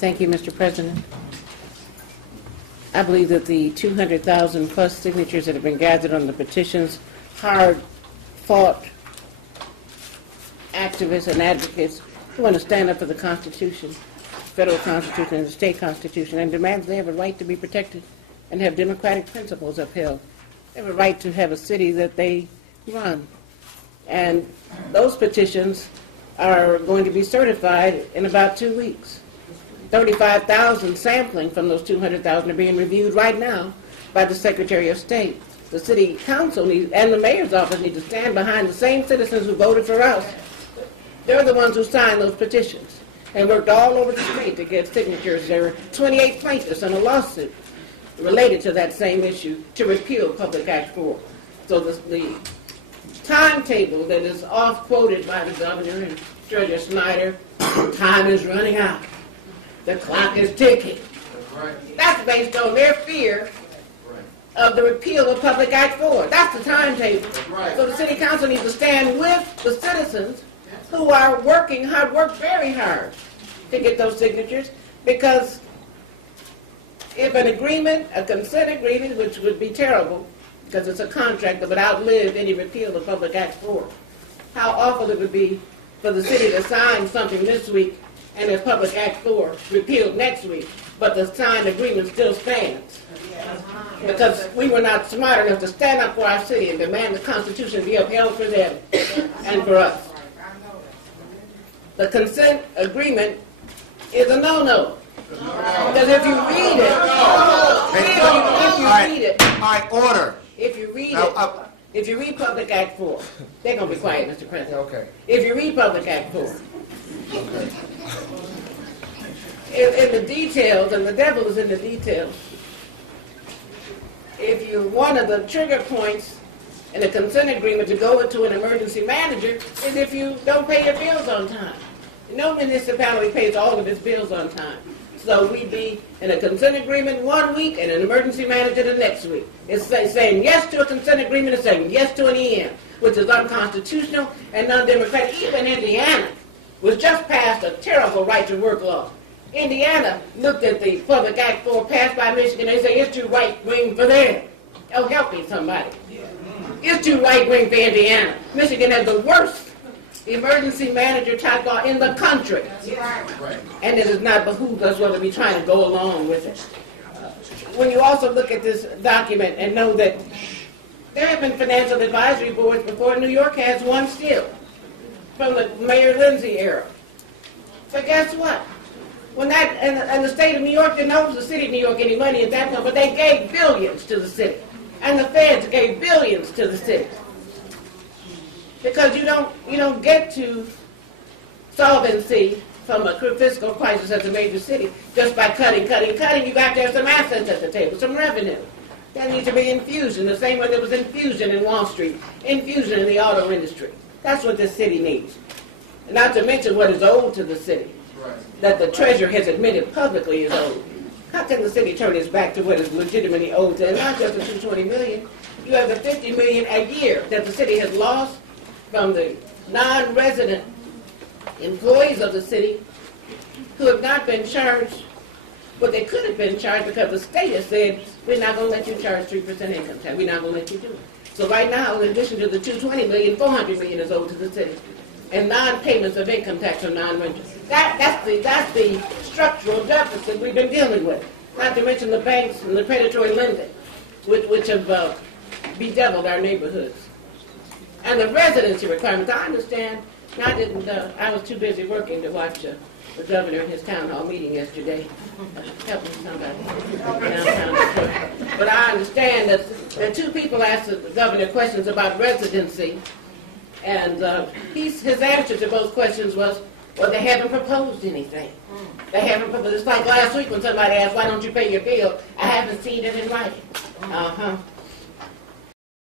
Thank you, Mr. President. I believe that the 200,000 plus signatures that have been gathered on the petitions, hard-fought activists and advocates who want to stand up for the Constitution, federal Constitution and the state Constitution, and demand they have a right to be protected and have democratic principles upheld. They have a right to have a city that they run. And those petitions are going to be certified in about 2 weeks. 35,000 sampling from those 200,000 are being reviewed right now by the Secretary of State. The City Council and the Mayor's office need to stand behind the same citizens who voted for us. They're the ones who signed those petitions and worked all over the state to get signatures. There were 28 plaintiffs in a lawsuit related to that same issue to repeal Public Act 4. So the timetable that is off-quoted by the governor and Treasurer Snyder, time is running out. The clock is ticking. That's based on their fear of the repeal of Public Act 4. That's the timetable. So the City Council needs to stand with the citizens who are working hard, work very hard to get those signatures, because if an agreement, a consent agreement, which would be terrible because it's a contract that would outlive any repeal of Public Act 4, how awful it would be for the city to sign something this week and if Public Act 4 repealed next week, but the signed agreement still stands. Because we were not smart enough to stand up for our city and demand the Constitution be upheld for them and for us. The consent agreement is a no-no. Because if you read it, order. If you read it, if you read Public Act 4, they're going to be quiet, Mr. President. Okay. If you read Public Act 4, in the details, and the devil is in the details, if you, one of the trigger points in a consent agreement to go into an emergency manager is if you don't pay your bills on time. No municipality pays all of its bills on time. So we'd be in a consent agreement 1 week and an emergency manager the next week. It's saying yes to a consent agreement and saying yes to an EM, which is unconstitutional and non-democratic. Even Indiana was just passed a terrible right-to-work law. Indiana looked at the Public Act 4 passed by Michigan and they say it's too right-wing for them. Oh, help me, somebody. It's too right-wing for Indiana. Michigan has the worst emergency manager type law in the country. And it does not behoove us whether we try to go along with it. When you also look at this document and know that there have been financial advisory boards before, New York has one still, from the Mayor Lindsay era. But guess what? When that, and the state of New York didn't owe the city of New York any money at that point, but they gave billions to the city. And the feds gave billions to the city. Because you don't get to solvency from a fiscal crisis as a major city just by cutting. You got to have some assets at the table, some revenue. There needs to be infusion, the same way there was infusion in Wall Street, infusion in the auto industry. That's what this city needs. And not to mention what is owed to the city, that the treasurer has admitted publicly is owed. How can the city turn its back to what is legitimately owed to? And not just the $220 million. You have the $50 million a year that the city has lost from the non-resident employees of the city who have not been charged what they could have been charged because the state has said, we're not going to let you charge 3% income tax. We're not going to let you do it. So right now, in addition to the $220 million, $400 million is owed to the city. And non-payments of income tax or non-renters. That's the structural deficit we've been dealing with. Not to mention the banks and the predatory lending, which have bedeviled our neighborhoods. And the residency requirements, I understand. I was too busy working to watch the governor in his town hall meeting yesterday. Help me somebody. But I understand that two people asked the governor questions about residency. And his answer to both questions was, well, they haven't proposed anything. They haven't proposed. It's like last week when somebody asked, why don't you pay your bill? I haven't seen it in writing.